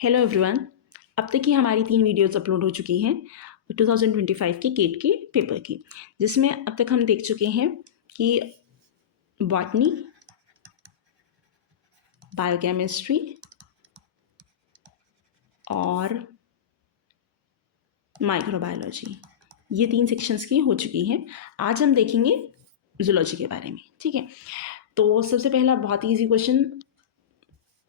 Hello everyone. अब तक की हमारी 3 वीडियोस अपलोड हो चुकी हैं 2025 के केट के पेपर की, जिसमें अब तक हम देख चुके हैं कि बॉटनी, बायोकेमिस्ट्री और माइक्रोबायोलॉजी, ये 3 सेक्शंस की हो चुकी हैं। आज हम देखेंगे जूलॉजी के बारे में। ठीक है, तो सबसे पहला बहुत ईजी क्वेश्चन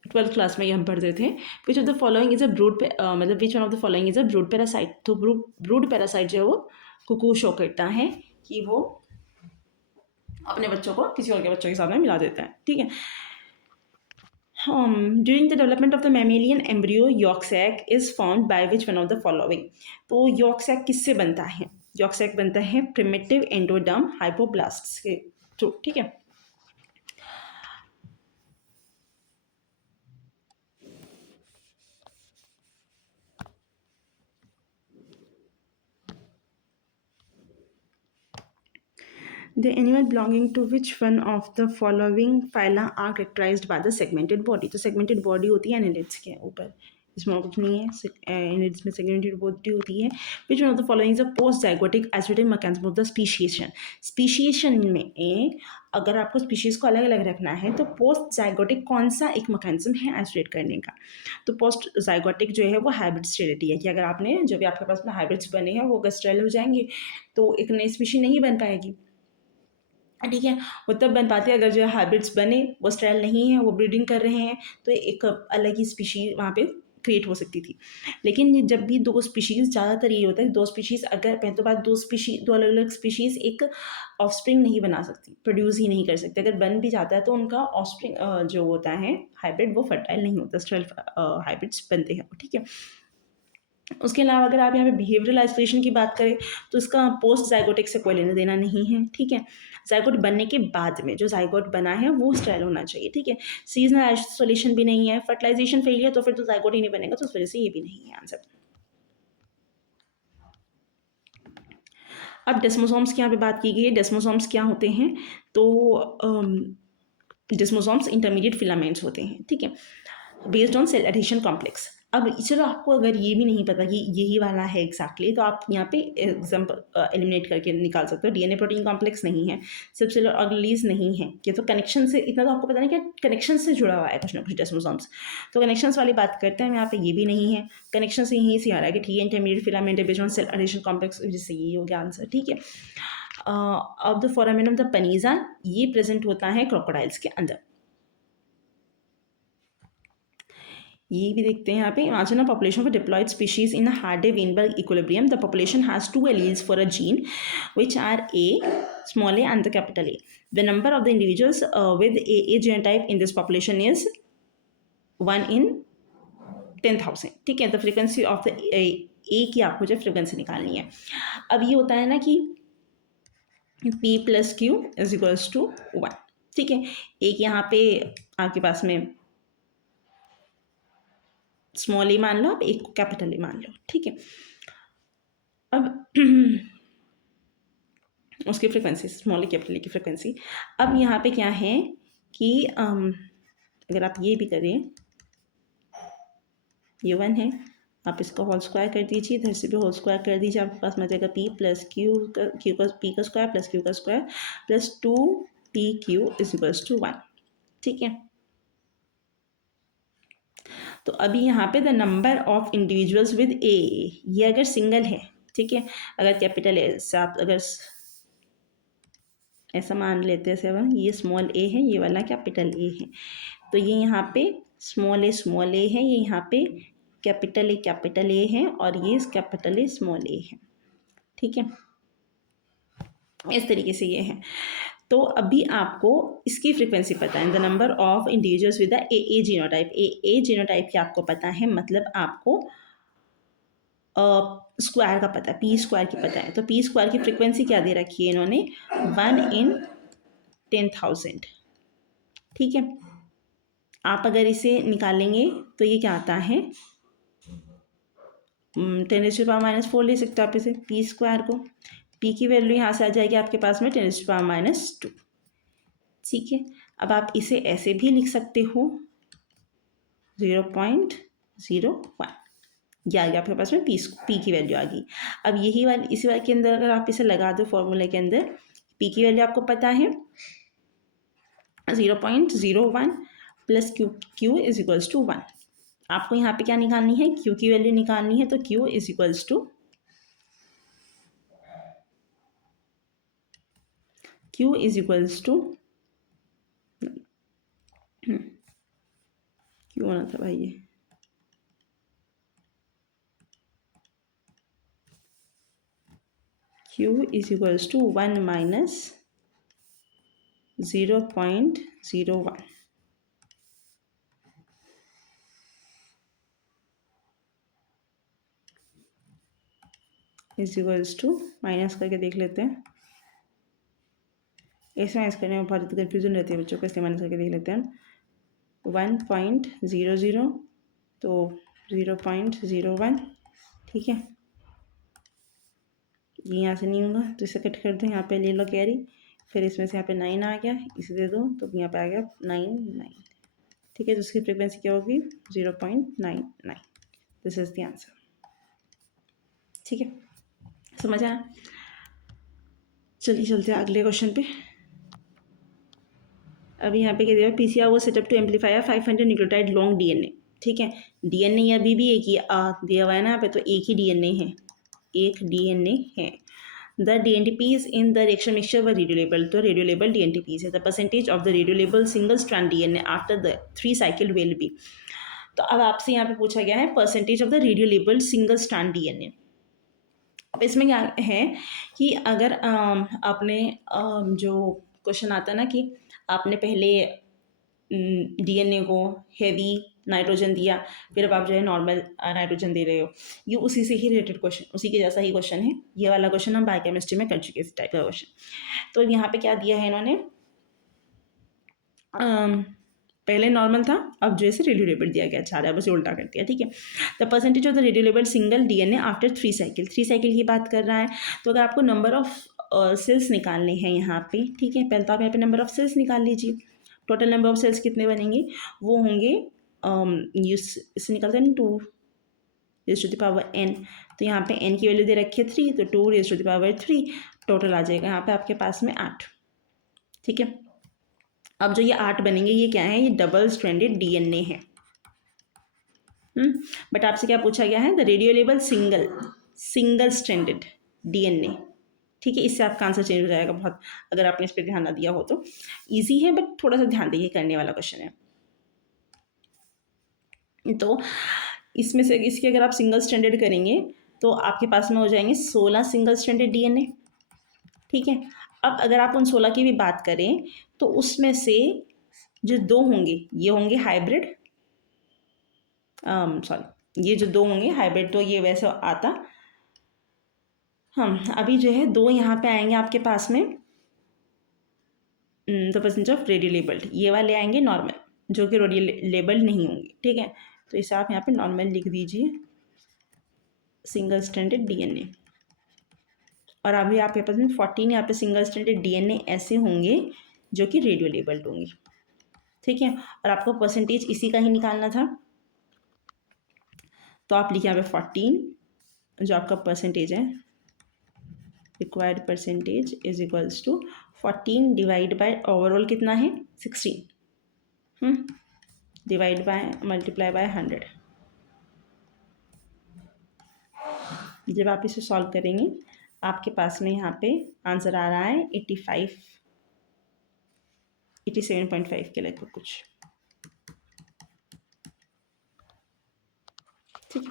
12th क्लास में ये हम पढ़ते थे। Which of the following is a brood, मतलब which one of the following is a brood parasite. तो ब्रूड पैरासाइट जो है वो कुकू शो करता है कि वो अपने बच्चों को किसी और के बच्चों के साथ में मिला देता है। ठीक है, during the development of the mammalian embryo yolk sac is found by which one of the following. तो यॉर्क सैक किससे बनता है? यॉर्क सैक बनता है प्रिमिटिव एंडोडर्म हाइपोब्लास्ट्स के थ्रू। ठीक है, The animal belonging to which one of the following phyla are characterized by the segmented body? तो segmented body होती है annelids के ऊपर, इसमें और कुछ नहीं है। annelids में segmented body होती है। Which one of the following is a post-zygotic assorted mechanism of the speciation? Speciation में अगर आपको स्पीशीज को अलग अलग रखना है तो पोस्ट जाइगोटिक कौन सा एक मैकेनिज्म है आइसोलेट करने का? तो पोस्ट जाइगोटिक जो है वो हाइब्रिड स्टेरिटी है कि अगर आपने जो भी आपके पास में हाइब्रिड्स बने हैं वो स्टेरल हो जाएंगे तो एक नई स्पीशी नहीं बन पाएगी। ठीक है, वो तब बन पाती है अगर जो हाइब्रिड्स बने वो स्टेरल नहीं है, वो ब्रीडिंग कर रहे हैं, तो एक अलग ही स्पीशी वहाँ पे क्रिएट हो सकती थी। लेकिन जब भी दो स्पीशीज़, ज़्यादातर ये होता है दो स्पीशीज़, अगर पहले तो बात दो अलग अलग स्पीशीज़ एक ऑफस्प्रिंग नहीं बना सकती, प्रोड्यूस ही नहीं कर सकते। अगर बन भी जाता है तो उनका ऑफस्प्रिंग जो होता है हाइब्रिड वो फर्टाइल नहीं होता, स्टेरल हाइब्रिड्स बनते हैं। ठीक है, उसके अलावा अगर आप यहाँ पे बिहेवियरल आइसोलेशन की बात करें तो इसका पोस्ट जाइगोटिक से कोई लेना देना नहीं है। ठीक है, जाइगोट बनने के बाद में जो जाइगोट बना है वो स्टेरल होना चाहिए। ठीक है, सीजनल आइसोलेशन भी नहीं है, फर्टिलाइजेशन फेलियर तो फिर तो जाइगोट ही नहीं बनेगा, तो उस वजह से ये भी नहीं है आंसर। अब डेस्मोसोम्स की यहाँ पे बात की गई है। डेस्मोसोम्स क्या होते हैं? तो डेस्मोसोम्स इंटरमीडिएट फिलामेंट्स होते हैं। ठीक है, based on cell addition complex. अब चलो आपको अगर ये भी नहीं पता कि यही वाला है एग्जैक्टली, तो आप यहाँ पे एग्जाम्पल एलिमिनेट करके निकाल सकते हो। डीएनए प्रोटीन कॉम्प्लेक्स नहीं है, सिर्फ सेलुलर ऑर्गेनेल्स नहीं है, कि तो कनेक्शन से इतना तो आपको पता नहीं कि कनेक्शन से जुड़ा हुआ है कुछ ना कुछ डेस्मोसोम्स। तो कनेक्शंस वाली बात करते हैं, यहाँ पे ये भी नहीं है। कनेक्शन से यहीं से आ रहा है कि ठीक है intermediate filament based on cell addition complex, जिससे ये हो गया आंसर। ठीक है, of the foramen of the Panizza, ये प्रेजेंट होता है क्रोकोडाइल्स के अंदर। ये भी देखते हैं यहाँ पे, imagine a population of diploid species in Hardy Weinberg equilibrium. The population has 2 alleles for a gene which are A, small a and the capital A. The number of the individuals with A genotype in this population is 1 in 10,000. ठीक है, the frequency of the A की आपको जो frequency निकालनी है। अब ये होता है ना कि P + Q = 1। ठीक है, एक यहाँ पे आपके पास में स्मॉल ए मान लो, आप एक को कैपिटल ए मान लो। ठीक है, अब उसकी frequency small A capital A की फ्रिक्वेंसी। अब यहाँ पे क्या है कि अगर आप ये भी करें, ये 1 है, आप इसका होल स्क्वायर कर दीजिए, इधर से भी होल स्क्वायर कर दीजिए, आपके पास में जाएगा P + Q P का स्क्वायर + Q का स्क्वायर + 2PQ = 1। ठीक है, तो अभी यहाँ पे the number of individuals with a, ये अगर सिंगल है, ठीक है, अगर कैपिटल ए से आप अगर ऐसा मान लेते हैं 7, ये स्मॉल ए है, ये वाला कैपिटल ए है, तो ये यहाँ पे स्मॉल ए है, ये यहाँ पे कैपिटल ए है, और ये कैपिटल ए स्मॉल ए है। ठीक है, इस तरीके से ये है। तो अभी आपको इसकी फ्रीक्वेंसी पता है, the number of individuals with the a genotype. A genotype की आपको पता है, मतलब आपको स्क्वायर का पता है, पी स्क्वायर की पता है। तो पी स्क्वायर की फ्रीक्वेंसी क्या दे रखी है इन्होंने? 1 in 10,000। ठीक है, आप अगर इसे निकालेंगे तो ये क्या आता है, 10⁻⁻4 ले सकते हो आप इसे, पी स्क्वायर को। पी की वैल्यू यहाँ से आ जाएगी आपके पास में 10⁻²। ठीक है, अब आप इसे ऐसे भी लिख सकते हो 0.001 0.01 ये आ गया आपके पास में पी की वैल्यू आ गई। अब यही वाली इसी वाले के अंदर अगर आप इसे लगा दो फॉर्मूले के अंदर, पी की वैल्यू आपको पता है 0.01 plus q is equals to 1। आपको यहाँ पे क्या निकालनी है, क्यू की वैल्यू निकालनी है, तो क्यू इज इक्वल्स टू क्यों होना था भाई ये, Q is equals to 1 minus 0.01 is equals to, minus करके देख लेते हैं, ऐसे माइनस करने में बहुत कन्फ्यूजन रहती है बच्चों को, इसलिए माइनस करके देख लेते हैं। 1.00 तो 0.01, ठीक है, ये यहाँ से नहीं होगा तो इसे कट कर दो, यहाँ पे ले लो कैरी, फिर इसमें से यहाँ पे 9 आ गया, इसे दे दो तो यहाँ पे आ गया 9, ठीक है, तो उसकी फ्रीक्वेंसी क्या होगी 0.99। दिस इज द आंसर, ठीक है, समझ आया। चलिए चलते हैं अगले क्वेश्चन पे। अभी यहाँ पे क्या दिया, पीसीआर वो setup to amplify 500 nucleotide long DNA, ठीक है, डीएनए अभी भी एक ही दिया हुआ है ना यहाँ पे, तो एक ही डीएनए है, एक डीएनए है। The dNTPs in the reaction mixture were radiolabelled, तो रेडियोलेबल डीएनटीपीज है। The percentage of the radiolabelled single strand DNA after the 3 cycle will be, तो अब आपसे यहाँ पे पूछा गया है percentage of the radiolabelled single strand DNA. अब इसमें क्या है कि अगर आपने जो क्वेश्चन आता है ना कि आपने पहले डीएनए को हेवी नाइट्रोजन दिया, फिर अब आप जो है नॉर्मल नाइट्रोजन दे रहे हो, ये उसी से ही रिलेटेड क्वेश्चन, उसी के जैसा ही क्वेश्चन है। ये वाला क्वेश्चन हम बायोकेमिस्ट्री में कर चुके हैं, इस टाइप का क्वेश्चन। तो यहाँ पे क्या दिया है इन्होंने, पहले नॉर्मल था, अब जो है रेडियोलेबल दिया गया, अच्छा बस उल्टा कर दिया, ठीक है। The percentage of the radiolabelled single DNA after 3 cycle, 3 cycle की बात कर रहा है। तो अगर आपको नंबर ऑफ सेल्स निकालने हैं यहाँ पे, ठीक है, पहले तो आप यहाँ पे नंबर ऑफ सेल्स निकाल लीजिए। टोटल नंबर ऑफ सेल्स कितने बनेंगे, वो होंगे इससे निकलते हैं 2 raise to the power n, तो यहाँ पे n की वैल्यू दे रखी है 3, तो 2 raise to the power 3, total आ जाएगा यहाँ पे आपके पास में 8, ठीक है। अब जो ये 8 बनेंगे ये क्या है, ये डबल स्ट्रैंडेड डीएनए है। बट आपसे क्या पूछा गया है, the radiolabelled single stranded DNA, ठीक है, इससे आपका आंसर चेंज हो जाएगा बहुत, अगर आपने इस पर ध्यान ना दिया हो तो। ईजी है बट थोड़ा सा ध्यान देके करने वाला क्वेश्चन है। तो इसमें से इसके अगर आप सिंगल स्ट्रैंडेड करेंगे तो आपके पास में हो जाएंगे 16 सिंगल स्ट्रैंडेड डीएनए, ठीक है। अब अगर आप उन 16 की भी बात करें तो उसमें से जो 2 होंगे ये होंगे हाइब्रिड, सॉरी ये जो 2 होंगे हाइब्रिड, तो ये वैसे आता, हम अभी जो है 2 यहाँ पे आएंगे आपके पास में द परसेंटेज ऑफ रेडियोलेबल्ड, ये वाले आएंगे नॉर्मल, जो कि रेडियोलेबल्ड नहीं होंगे, ठीक है। तो इसे आप यहाँ पे नॉर्मल लिख दीजिए, सिंगल स्ट्रैंडेड डीएनए। और अभी आपके पास में 14 यहाँ पे सिंगल स्ट्रैंडेड डीएनए ऐसे होंगे जो कि रेडियोलेबल्ड होंगे, ठीक है। और आपको परसेंटेज इसी का ही निकालना था, तो आप लिखिए यहाँ पे 14 जो आपका परसेंटेज है, required percentage is equals to 14 divide by overall कितना है 16, डिवाइड बाय मल्टीप्लाई बाय 100। जब आप इसे सॉल्व करेंगे आपके पास में यहाँ पे आंसर आ रहा है 87.5 के लगभग कुछ, ठीक है।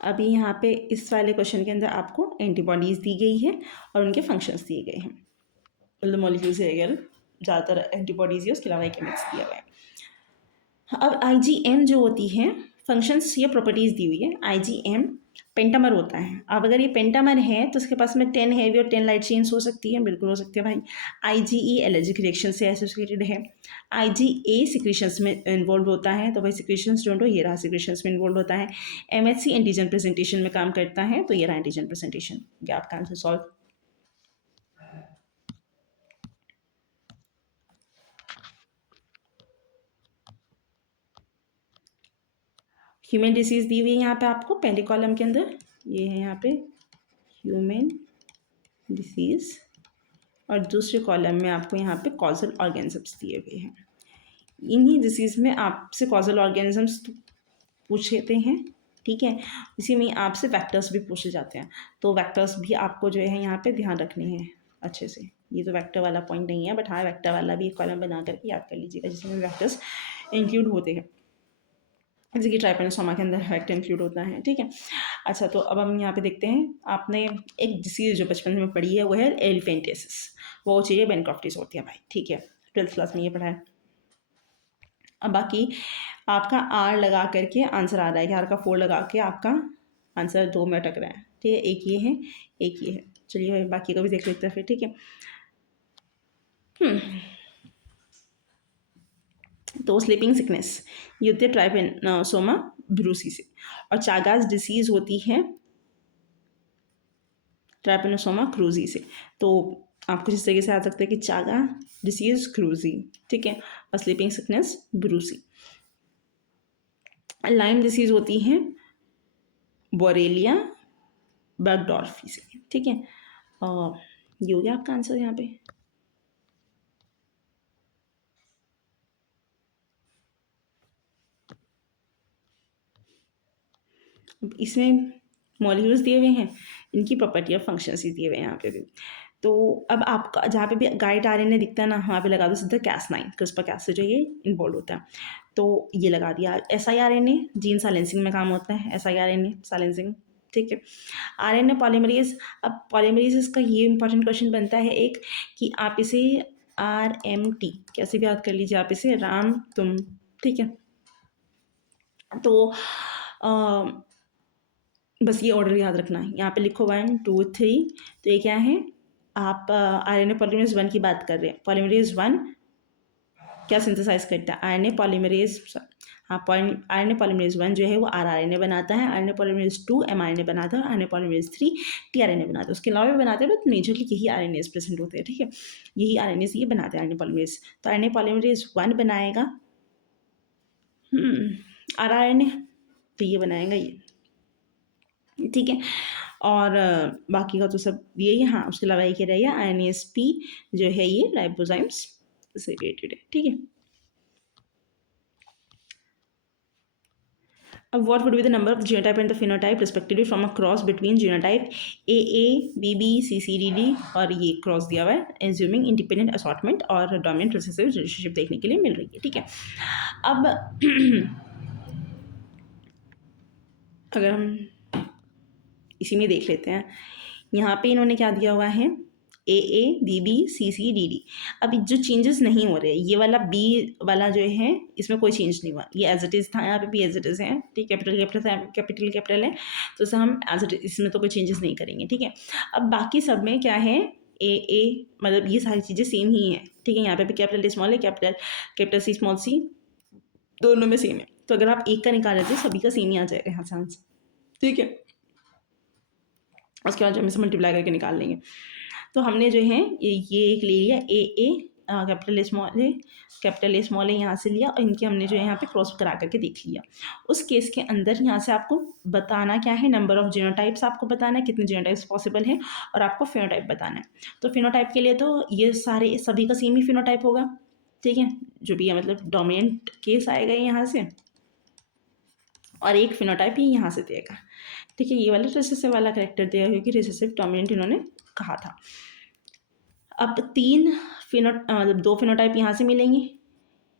अभी यहाँ पे इस वाले क्वेश्चन के अंदर आपको एंटीबॉडीज़ दी गई है और उनके फंक्शंस दिए गए हैं, मतलब मॉलिक्यूल्स है अगर ज़्यादातर एंटीबॉडीज़ है, उसके अलावा एक केमिक्स दिया हुआ है। अब आईजीएम जो होती है, फंक्शंस या प्रॉपर्टीज़ दी हुई है, आईजीएम पेंटामर होता है। अब अगर ये पेंटामर है तो उसके पास में 10 हैवी और 10 लाइट चेन्स हो सकती है, बिल्कुल हो सकती है भाई। आईजीई एलर्जिक रिएक्शन से एसोसिएटेड है। आईजीए सिक्रीशंस में इन्वॉल्व होता है, तो भाई सिक्रीशंस जो हो ये रहा, सिक्रीशंस में इन्वॉल्व होता है। एमएचसी एंटीजन प्रेजेंटेशन में काम करता है, तो ये रहा एंटीजन प्रेजेंटेशन। ये आपका आंसर सॉल्व। ह्यूमन डिसीज़ दी हुई है यहाँ पे आपको पहले कॉलम के अंदर, ये है यहाँ पे ह्यूमन डिसीज़, और दूसरे कॉलम में आपको यहाँ पे कॉजल ऑर्गेनिजम्स दिए हुए हैं। इन्हीं डिसीज़ में आपसे कॉजल ऑर्गेनिजम्स पूछ लेते हैं, ठीक है। इसी में आपसे वेक्टर्स भी पूछे जाते हैं, तो वेक्टर्स भी आपको जो है यहाँ पे ध्यान रखने हैं अच्छे से। ये तो वेक्टर वाला पॉइंट नहीं है, बट हाँ वेक्टर वाला भी एक कॉलम बना करके याद कर लीजिएगा जिसमें वेक्टर्स इंक्लूड होते हैं, जैसे कि ट्राइपेनोसोमा के अंदर वेक्टर इंक्लूड होता है, ठीक है। अच्छा, तो अब हम यहाँ पे देखते हैं, आपने एक डिसीज़ जो बचपन में पढ़ी है वो है एलिफेंटियासिस, वो चाहिए बेनक्रॉफ्टिस होती है भाई, ठीक है, 12th क्लास में ये पढ़ा है। अब बाकी आपका आर लगा करके आंसर आ रहा है कि आर का 4 लगा के आपका आंसर 2 में अटक रहा है, ठीक है। एक ये है, एक ये है। चलिए भाई बाकी को भी देख लेते हैं फिर, ठीक है। तो स्लीपिंग सिकनेस ये होती है ट्राइपेनोसोमा ब्रूसी से, और चागास डिसीज़ होती है ट्राइपेनोसोमा क्रूजी से। तो आप कुछ इस तरीके से आ सकते हैं कि चागा डिसीज़ क्रूजी, ठीक है, और sleeping sickness Brucie. Lime disease होती है बोरेलिया बर्गडॉर्फी से, ठीक है। और ये हो गया आपका आंसर यहाँ पे। इसमें मॉलिक्यूल्स दिए हुए हैं, इनकी प्रॉपर्टी और फंक्शंस ही दिए हुए हैं यहाँ पे भी। तो अब आपका जहाँ पे भी गाइड आरएनए दिखता है ना, वहाँ पे लगा दो सीधा Cas9, क्रिस्पर कैस से जो ये इन्वॉल्व होता है, तो ये लगा दिया। siRNA जीन साइलेंसिंग में काम होता है, siRNA साइलेंसिंग, ठीक है। आरएनए पॉलीमरेज, अब पॉलीमरेज का ये इंपॉर्टेंट क्वेश्चन बनता है एक, कि आप इसे RMT कैसे भी याद कर लीजिए, आप इसे राम तुम, ठीक है। तो बस ये ऑर्डर याद रखना है, यहाँ पे लिखो 1 2 3। तो ये क्या है, आप आरएनए पॉलीमरेज 1 की बात कर रहे हैं। पॉलीमरेज 1 क्या सिंथेसाइज करता है, आरएनए पॉलीमरेज, हाँ आरएनए पॉलीमरेज 1 जो है वो आरआरएनए बनाता है, आरएनए पॉलीमरेज 2 एमआरएनए बनाता है, आरएनए पॉलीमरेज 3 टीआरएनए बनाता है। उसके अलावा भी बनाते हैं, बट मेजरली यही आरएनए प्रेजेंट होते हैं, ठीक है। यही आरएनए से ये बनाते हैं आरएनए पॉलीमरेज। तो आरएनए पॉलीमरेज 1 बनाएगा आरआरएनए, तो ये बनाएगा ये, ठीक है। और बाकी का तो सब यही है। हाँ, उसके अलावा एक रह गया INASP जो है ये राइबोजाइम्स से रिलेटेड है, ठीक है। अब what would be the number of genotype and the phenotype respectively from a cross between genotype AA BB CCDD, और ये क्रॉस दिया हुआ है, एज्यूमिंग इंडिपेंडेंट असॉर्टमेंट और डोमिनेंट रिसेसिव रिलेशनशिप देखने के लिए मिल रही है, ठीक है। अब अगर हम इसी में देख लेते हैं, यहाँ पे इन्होंने क्या दिया हुआ है, AA BB CCDD। अब जो चेंजेस नहीं हो रहे, ये वाला B वाला जो है इसमें कोई चेंज नहीं हुआ, ये एज इट इज़ था, यहाँ पे भी एज इट इज़ है, ठीक, कैपिटल कैपिटल है, तो इसे हम एज इट, इसमें तो कोई चेंजेस नहीं करेंगे, ठीक है। अब बाकी सब में क्या है, AA, मतलब ये सारी चीज़ें सेम ही हैं, ठीक है। यहाँ पे भी कैपिटल स्मॉल है, कैपिटल C स्मॉल c दोनों में सेम है, तो अगर आप एक का निकाल लेते सभी का सेम ही आ जाएगा यहाँ से आंसर, ठीक है। उसके बाद जो हम इसे मल्टीप्लाई करके निकाल लेंगे। तो हमने जो है ये एक ले लिया AA कैपिटल ए स्मॉल है, यहाँ से लिया, और इनके हमने जो है यहाँ पे क्रॉस करा करके देख लिया। उस केस के अंदर यहाँ से आपको बताना क्या है, नंबर ऑफ जीनोटाइप्स आपको बताना है, कितने जीनोटाइप्स पॉसिबल हैं, और आपको फिनोटाइप बताना है। तो फिनोटाइप के लिए तो ये सारे सभी का सेम ही फिनोटाइप होगा, ठीक है, जो भी है, मतलब डोमिनेंट केस आएगा यहाँ से, और एक फिनोटाइप ही यहाँ से देगा, ठीक है। ये वाला रिसेसिव वाला करेक्टर दिया, क्योंकि रिसेसिव डोमिनेंट इन्होंने कहा था। अब मतलब 2 फिनोटाइप यहाँ से मिलेंगे,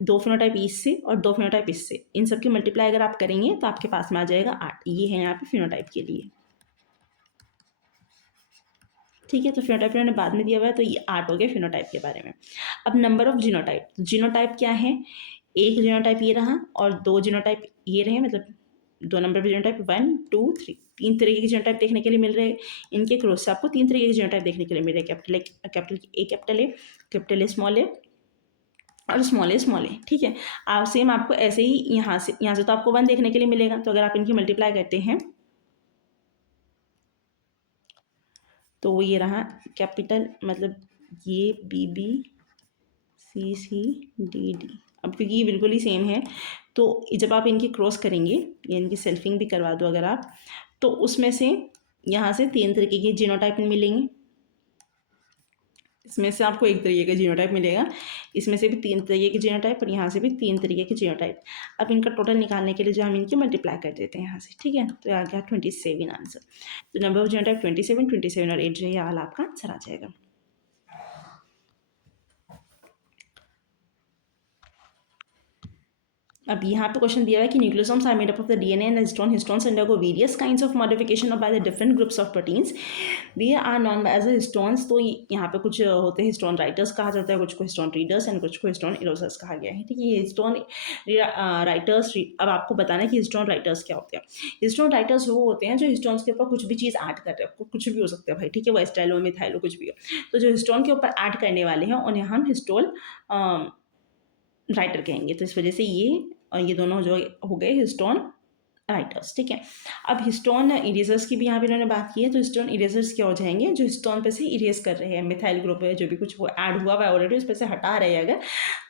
2 फिनोटाइप इससे और 2 फिनोटाइप इससे, इन सब की मल्टीप्लाई अगर आप करेंगे तो आपके पास में आ जाएगा 8। ये है यहाँ पे फिनोटाइप के लिए, ठीक है। तो फिनोटाइप इन्होंने बाद में दिया हुआ है, तो ये 8 हो गया फिनोटाइप के बारे में। अब नंबर ऑफ जीनोटाइप, जीनोटाइप क्या है, एक जीनोटाइप ये रहा और 2 जीनोटाइप ये रहे, मतलब 2 नंबर पे जीनोटाइप 1 2 3, 3 तरीके के जीनोटाइप देखने के लिए मिल रहे हैं। इनके क्रॉस से आपको 3 तरीके के जीनोटाइप देखने के लिए मिल रहे हैं, कैपिटल ए स्मॉल ए और स्मॉल ए, ठीक है। आप सेम आपको ऐसे ही यहाँ से तो आपको 1 देखने के लिए मिलेगा, तो अगर आप इनकी मल्टीप्लाई करते हैं तो वो ये रहा कैपिटल, मतलब ये BB CCDD। अब क्योंकि ये बिल्कुल ही सेम है, तो जब आप इनकी क्रॉस करेंगे या इनकी सेल्फिंग भी करवा दो अगर आप, तो उसमें से यहाँ से 3 तरीके के जीनोटाइप मिलेंगे। इसमें से आपको एक तरीके का जीनोटाइप मिलेगा, इसमें से भी 3 तरीके के जीनोटाइप और यहाँ से भी 3 तरीके के जीनोटाइप। अब इनका टोटल निकालने के लिए जो हम इनकी मल्टीप्लाई कर देते हैं यहाँ से, ठीक है। तो आ गया 27 आंसर। तो नंबर ऑफ जीनोटाइप 27 और 8 जो है वाला आपका आंसर आ जाएगा। अब यहाँ पे क्वेश्चन दिया है कि nucleosomes are made up of the DNA and histone histones undergo various kinds of modification by the different groups of proteins, they are known as a histones. तो यहाँ पे कुछ होते हैं हिस्टोन राइटर्स कहा जाता है, कुछ को हिस्टोन रीडर्स एंड कुछ को हिस्टोन इरोजर्स कहा गया है, ठीक है। ये हिस्टोन राइटर्स, अब आपको बताना है कि हिस्टोन राइटर्स क्या होते हैं। हिस्टोन राइटर्स वो होते हैं जो हिस्टोन्स के ऊपर कुछ भी चीज़ ऐड कर रहे हैं, कुछ भी हो सकता है भाई, ठीक है, वो स्टाइलो मिथाइलो कुछ भी हो। तो जो हिस्टोन के ऊपर ऐड करने वाले हैं उन्हें हम हिस्टोन राइटर कहेंगे। तो इस वजह से ये दोनों जो हो गए हिस्टोन राइटर्स, ठीक है। अब हिस्टोन इरेजर्स की भी यहाँ पे इन्होंने बात की है। तो हिस्टोन इरेजर्स क्या हो जाएंगे, जो हिस्टोन पे से इरेज कर रहे हैं, मिथाइल ग्रुप है जो भी कुछ वो ऐड हुआ है ऑलरेडी उस पर से हटा रहे हैं अगर,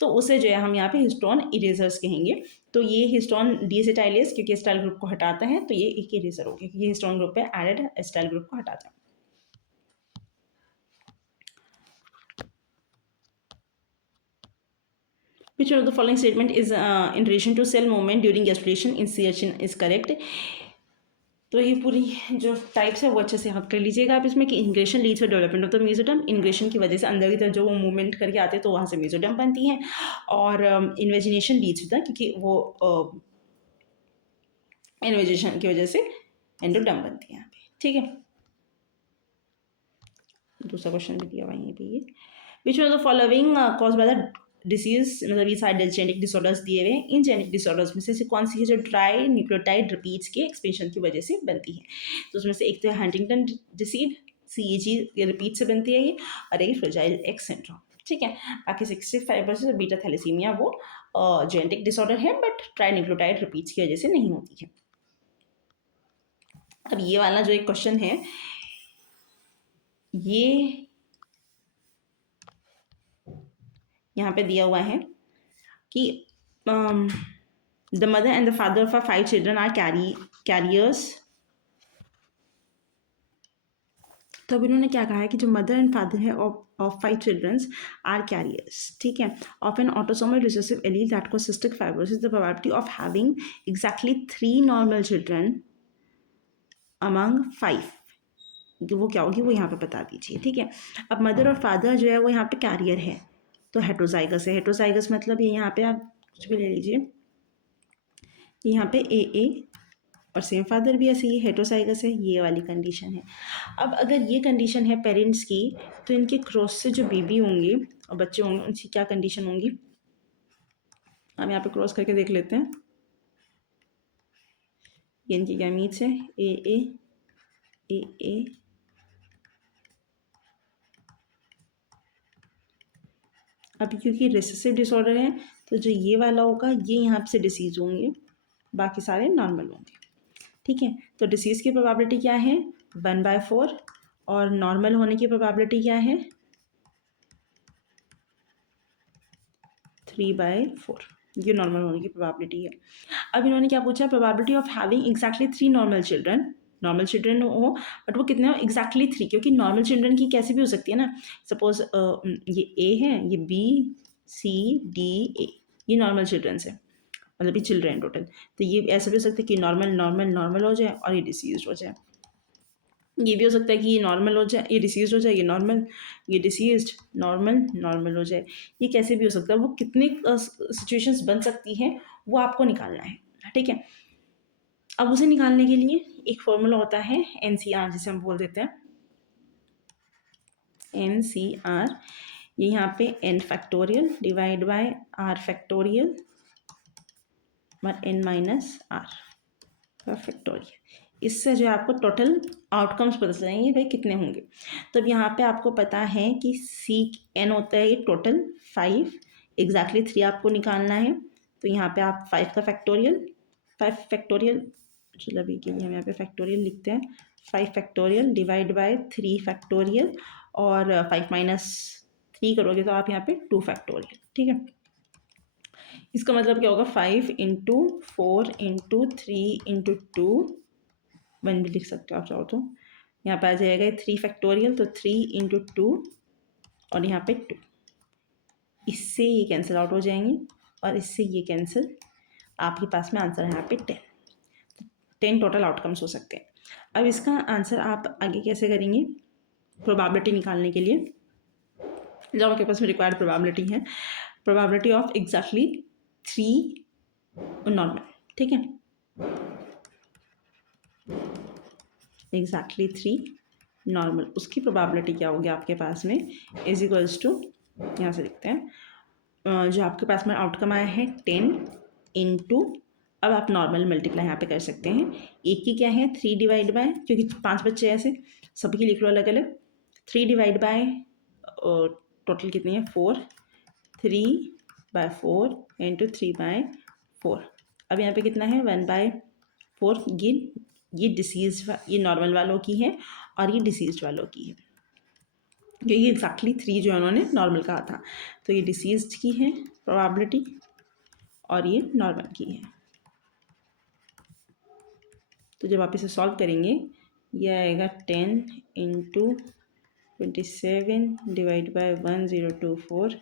तो उसे जो है हम यहाँ पे हिस्टोन इरेजर्स कहेंगे। तो ये हिस्टोन डीएसिटाइलेज क्योंकि एसिटाइल ग्रुप को हटाता है, तो ये एक इरेजर हो गया क्योंकि हिस्टोन ग्रुप पे एडेड एसिटाइल ग्रुप को हटाता है। Which one of the following statement is in relation to cell movement during gestation insertion is correct? तो ये पूरी जो टाइप्स है वो अच्छे से याद कर लीजिएगा आप इसमें कि ingression leads to development of the mesoderm. Ingression की वजह से अंदर की तरफ जो वो मूवमेंट करके आते हैं तो वहाँ से मेसोडर्म बनती हैं, और इन्वेजिनेशन लीड्स टू द, क्योंकि वो इन्वेजिनेशन की वजह से एंडोडर्म बनती है यहाँ पे, ठीक है। दूसरा क्वेश्चन भी दिया हुआ यहीं पे ये, विच one of the following cause by the disease, मतलब ये सारे जेनेटिक डिसऑर्डर्स दिए हुए हैं। इन जेनेटिक डिसऑर्डर्स में से कौन सी है जो ट्राई न्यूक्लियोटाइड रिपीट्स के एक्सपेंशन की वजह से बनती है। तो उसमें से एक तो है हंटिंगटन डिसीज, CAG रिपीट से बनती है ये, और एक फ्रेजाइल एक्स सिंड्रोम, ठीक है। बाकी 65% बीटा थैलेसीमिया वो जेनेटिक डिसऑर्डर है बट ट्राई न्यूक्लियोटाइड रिपीट्स की वजह से नहीं होती है। अब ये वाला जो एक क्वेश्चन है, ये यहाँ पे दिया हुआ है कि the mother and the father of 5 children are carriers. तो अब इन्होंने क्या कहा है कि जो मदर एंड फादर है ऑफ 5 चिल्ड्रंस आर कैरियर्स, ठीक है, of an autosomal recessive allele that cause cystic fibrosis, the probability of having exactly 3 normal children among 5, वो क्या होगी वो यहाँ पे बता दीजिए, ठीक है। अब मदर और फादर जो है वो यहाँ पे कैरियर है, तो हेट्रोजाइगस है। हेट्रोजाइगस मतलब ये यहाँ पे आप कुछ भी ले लीजिए, यहाँ पे ए और सेम फादर भी ऐसे, ये हेट्रोजाइगस है, ये वाली कंडीशन है। अब अगर ये कंडीशन है पेरेंट्स की, तो इनके क्रॉस से जो बेबी होंगे और बच्चे होंगे उनकी क्या कंडीशन होंगी, हम यहाँ पे क्रॉस करके देख लेते हैं। ये इनकी गैमीट्स है ए। अब क्योंकि रिसेसिव डिसऑर्डर है तो जो ये वाला होगा ये यहाँ से डिसीज़ होंगे, बाकी सारे नॉर्मल होंगे, ठीक है। तो डिसीज़ की प्रोबेबिलिटी क्या है 1/4, और नॉर्मल होने की प्रोबेबिलिटी क्या है 3/4, ये नॉर्मल होने की प्रोबेबिलिटी है। अब इन्होंने क्या पूछा, probability of having exactly 3 normal children हो, बट वो कितने हो एग्जैक्टली 3, क्योंकि नॉर्मल चिल्ड्रन की कैसे भी हो सकती है ना। सपोज ये ए है, ये BCDA, ये नॉर्मल चिल्ड्रंस है, मतलब ये चिल्ड्रन टोटल। तो ये ऐसा भी हो सकता है कि नॉर्मल हो जाए और ये डिसीज हो जाए। ये भी हो सकता है कि ये नॉर्मल हो जाए, ये डिसीज हो जाए, ये नॉर्मल, ये डिसीज नॉर्मल हो जाए। ये कैसे भी हो सकता है, वो कितने सिचुएशंस बन सकती हैं वो आपको निकालना है, ठीक है। अब उसे निकालने के लिए एक फॉर्मूला होता है NCR, जिसे हम बोल देते हैं NCR। ये यहाँ पे n factorial divide by r factorial और n-r फैक्टोरियल। इससे जो आपको टोटल आउटकम्स पता चलेंगे भाई कितने होंगे। तो अब यहाँ पे आपको पता है कि CN होता है ये टोटल 5, एग्जैक्टली 3 आपको निकालना है। तो यहाँ पे आप 5 का फैक्टोरियल, 5 फैक्टोरियल, चलो अभी के लिए हम यहाँ पे फैक्टोरियल लिखते हैं, 5 फैक्टोरियल डिवाइड बाय 3 फैक्टोरियल, और 5 - 3 करोगे तो आप यहाँ पे 2 फैक्टोरियल, ठीक है। इसका मतलब क्या होगा, 5 इंटू 4 इंटू 3 इंटू 2, 1 भी लिख सकते हो आप चाहो तो। यहाँ पे आ जाएगा 3 फैक्टोरियल, तो 3 इंटू 2 और यहाँ पे 2, इससे ये कैंसिल आउट हो जाएंगे और इससे ये कैंसिल। आपके पास में आंसर है यहाँ पे 10 टोटल आउटकम्स हो सकते हैं। अब इसका आंसर आप आगे कैसे करेंगे, प्रोबेबिलिटी निकालने के लिए जब आपके पास में रिक्वायर्ड प्रोबेबिलिटी है, प्रोबेबिलिटी ऑफ एग्जैक्टली 3 नॉर्मल, ठीक है, एग्जैक्टली 3 नॉर्मल, उसकी प्रोबेबिलिटी क्या होगी आपके पास में, इज इक्वल्स टू, यहाँ से लिखते हैं, जो आपके पास में आउटकम आया है 10 इंटू, अब आप नॉर्मल मल्टीप्लाई यहाँ पे कर सकते हैं, एक की क्या है 3 डिवाइड बाय, क्योंकि 5 बच्चे ऐसे सभी की लिख लो अलग अलग, 3 डिवाइड बाय टोटल कितनी है 4, 3/4 इंटू 3/4। अब यहाँ पे कितना है 1/4, ये डिसीज, ये नॉर्मल वालों की है और ये डिसीज वालों की है, जो ये एग्जैक्टली 3 जो उन्होंने नॉर्मल कहा था, तो ये डिसीज की है प्रोबेबिलिटी और ये नॉर्मल की है। तो जब आप इसे सॉल्व करेंगे ये आएगा 10 into 27 divide by 1024,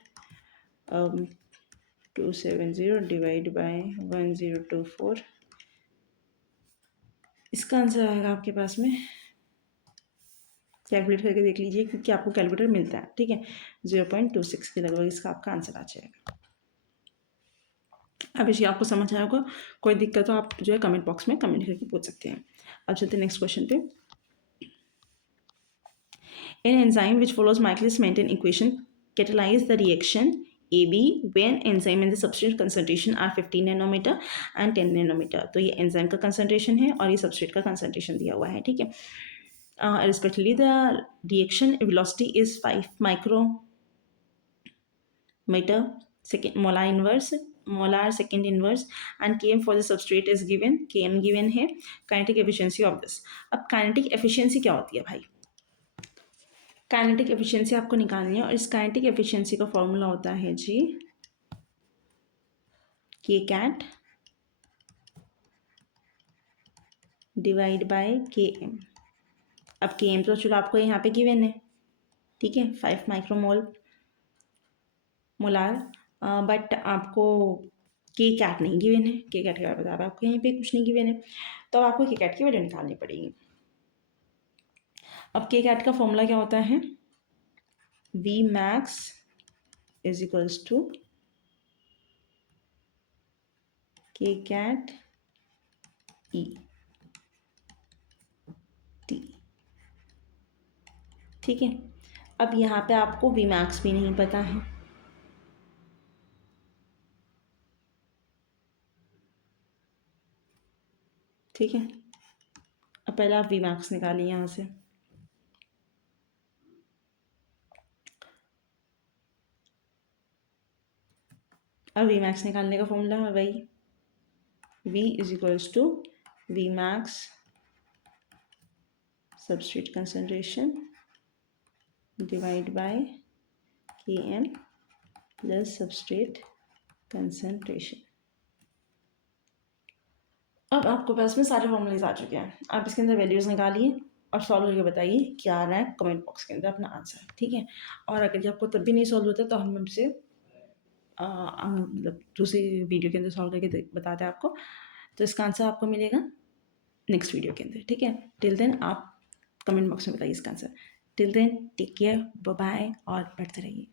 270 divide by 1024, इसका आंसर आएगा आपके पास में, कैलकुलेट करके देख लीजिए क्योंकि आपको कैलकुलेटर मिलता है, ठीक है, 0.26 के लगभग इसका आपका आंसर आ जाएगा। अब इसे आपको समझ आया होगा, कोई दिक्कत हो आप जो है कमेंट बॉक्स में कमेंट करके पूछ सकते हैं। अब चलते हैं नेक्स्ट क्वेश्चन पे। An enzyme which follows Michaelis-Menten equation catalyze the reaction AB when enzyme and the substrate concentration are 15 nanometer and 10 nanometer। तो ये एंजाइम का कंसंट्रेशन है और ये सबस्ट्रेट का कंसंट्रेशन दिया हुआ है, ठीक है। Respectively the reaction velocity is 5 micrometer second molar second inverse and km for the substrate is given, km given है, kinetic efficiency of this। अब kinetic efficiency क्या होती है भाई, काइनेटिक एफिशिएंसी आपको निकालनी है और इस काइनेटिक एफिशिएंसी का फॉर्मूला होता है जी के cat divide by K M. अब के एम तो चलो आपको यहाँ पे गिवन है, ठीक है, 5 माइक्रोमोल मोलार, बट आपको के कैट नहीं गिवन है, के कैट के बारे में बता आपको यहीं पे कुछ नहीं गिवन है, तो आपको के कैट की वैल्यू निकालनी पड़ेगी। अब के कैट का फॉर्मूला क्या होता है, V max is equals to k cat E T, ठीक है। अब यहाँ पे आपको वी मैक्स भी नहीं पता है, ठीक है। अब पहले आप वी मैक्स निकालिए यहाँ से, अब वी मैक्स निकालने का फॉर्मूला है वही v is equals to V max substrate concentration divide by K M plus substrate concentration. अब आपके पास में सारे फॉर्मूलेज आ चुके हैं, आप इसके अंदर वैल्यूज़ निकालिए और सॉल्व करके बताइए क्या आ रहा है कमेंट बॉक्स के अंदर अपना आंसर, ठीक है। और अगर आपको तब भी नहीं सॉल्व होता तो हम हमसे मतलब दूसरी वीडियो के अंदर सॉल्व करके बताते हैं आपको, तो इसका आंसर आपको मिलेगा नेक्स्ट वीडियो के अंदर, ठीक है। टिल देन आप कमेंट बॉक्स में बताइए इसका answer. Till then take care, bye bye और पढ़ते रहिए।